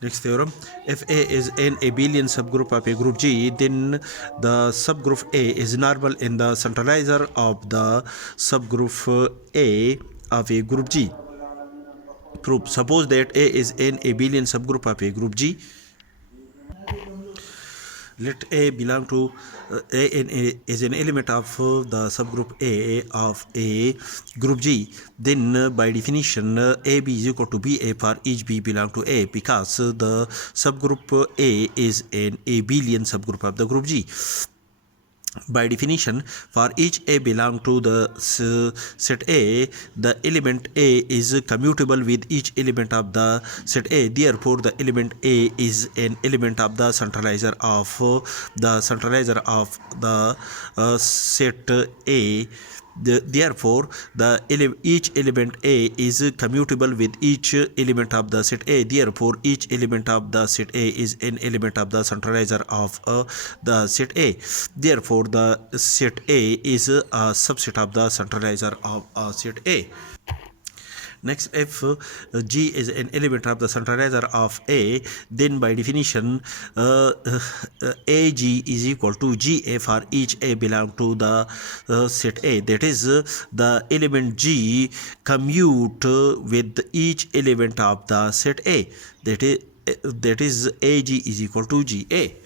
Next theorem, if A is an abelian subgroup of a group G, then the subgroup A is normal in the centralizer of the subgroup A of a group G. Proof. Suppose that A is an abelian subgroup of a group G. Let A belong to A is an element of the subgroup A of a group G. Then by definition AB is equal to BA for each B belong to A, because the subgroup A is an abelian subgroup of the group G. By definition, for each A belong to the set A, the element A is commutable with each element of the set A. Therefore, the element A is an element of the centralizer of the set A. Therefore, each element A is commutable with each element of the set A. Therefore, each element of the set A is an element of the centralizer of the set A. Therefore, the set A is a subset of the centralizer of set A. Next, if G is an element of the centralizer of A, then by definition AG is equal to GA for each A belong to the set A. That is, the element G commute with each element of the set A. That is AG is equal to GA.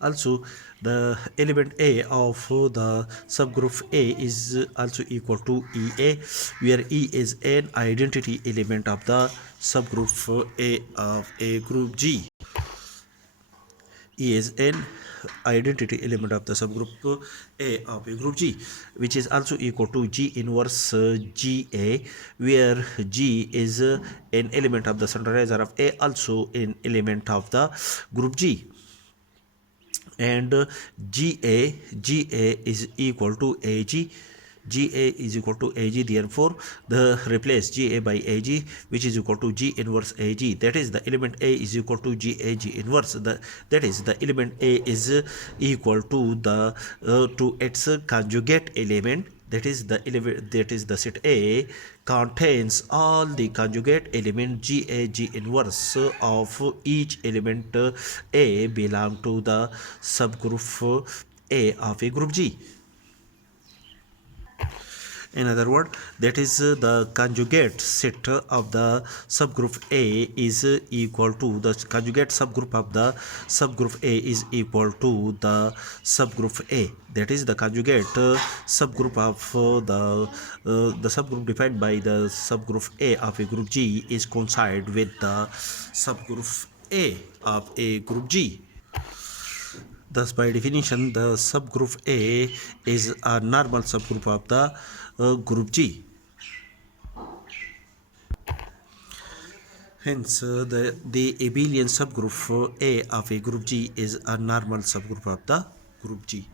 Also, the element A of the subgroup A is also equal to EA, where E is an identity element of the subgroup A of a group G. E is an identity element of the subgroup A of a group G, which is also equal to G inverse GA, where G is an element of the centralizer of A, also an element of the group G. And GA is equal to AG. GA is equal to AG. Therefore, the replace GA by AG, which is equal to G inverse AG. That is, the element A is equal to GAG inverse. That is, the element A is equal to the to its conjugate element. That is the set A contains all the conjugate element GAG inverse of each element A belong to the subgroup A of a group G. In other words, that is, the conjugate set of the subgroup A is equal to the conjugate subgroup of the subgroup A is equal to the subgroup A. That is, the conjugate subgroup of the subgroup defined by the subgroup A of a group G is coincide with the subgroup A of a group G. Thus, by definition, the subgroup A is a normal subgroup of the group G. Hence, the abelian subgroup A of a group G is a normal subgroup of the group G.